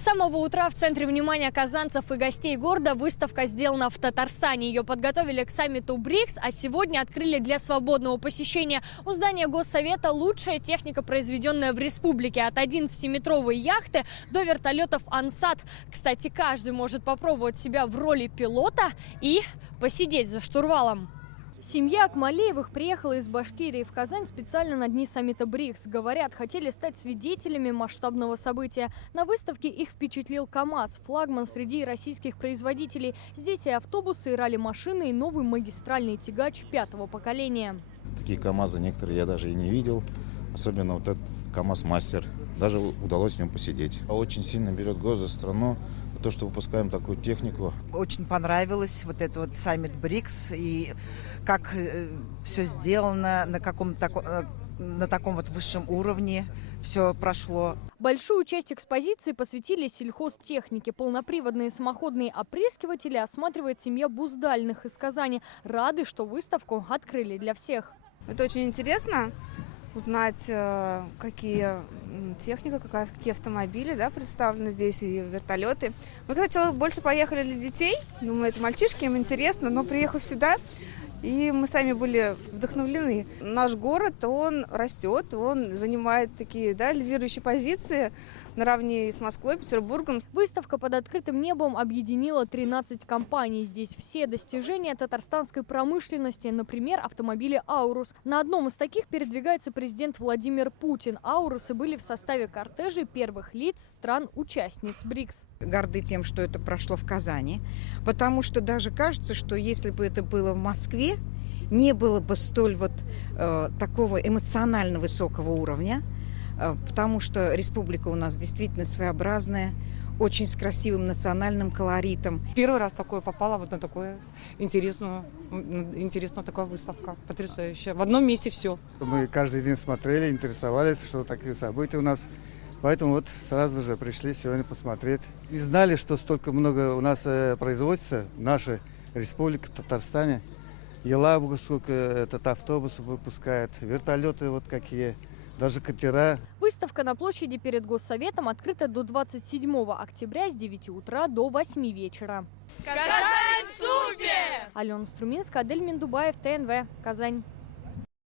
С самого утра в центре внимания казанцев и гостей города выставка сделана в Татарстане. Ее подготовили к саммиту БРИКС, а сегодня открыли для свободного посещения. У здания Госсовета лучшая техника, произведенная в республике. От 11-метровой яхты до вертолетов «Ансат». Кстати, каждый может попробовать себя в роли пилота и посидеть за штурвалом. Семья Акмалеевых приехала из Башкирии в Казань специально на дни саммита БРИКС. Говорят, хотели стать свидетелями масштабного события. На выставке их впечатлил КАМАЗ, флагман среди российских производителей. Здесь и автобусы, и ралли-машины, и новый магистральный тягач 5-го поколения. Такие КАМАЗы некоторые я даже и не видел. Особенно вот этот КАМАЗ-мастер. Даже удалось в нем посидеть. Очень сильно берет город за страну. То, что выпускаем такую технику. Очень понравилось вот этот вот саммит БРИКС и как все сделано, на таком вот высшем уровне все прошло. Большую часть экспозиции посвятили сельхозтехнике. Полноприводные самоходные опрыскиватели осматривает семья Буздальных из Казани. Рады, что выставку открыли для всех. Это очень интересно узнать, какие техника, какие автомобили, да, представлены здесь, и вертолеты. Мы, кстати, больше поехали для детей. Думаю, это мальчишки, им интересно, но приехав сюда, и мы сами были вдохновлены. Наш город, он растет, он занимает такие, да, лидирующие позиции наравне с Москвой, Петербургом. Выставка под открытым небом объединила 13 компаний. Здесь все достижения татарстанской промышленности, например, автомобили «Аурус». На одном из таких передвигается президент Владимир Путин. «Аурусы» были в составе кортежей первых лиц стран-участниц БРИКС. Горды тем, что это прошло в Казани, потому что даже кажется, что если бы это было в Москве, не было бы столь такого эмоционально высокого уровня, потому что республика у нас действительно своеобразная, очень с красивым национальным колоритом. Первый раз такое попало вот на такую интересную такая выставка, потрясающая. В одном месте все. Мы каждый день смотрели, интересовались, что такие события у нас. Поэтому вот сразу же пришли сегодня посмотреть. И знали, что столько много у нас производится в нашей республике, в Татарстане. Елабуга сколько этот автобус выпускает, вертолеты вот какие. Даже катера. Выставка на площади перед Госсоветом открыта до 27 октября с 9 утра до 8 вечера. Казань супер! Алена Струминская, Адель Миндубаев, ТНВ, Казань.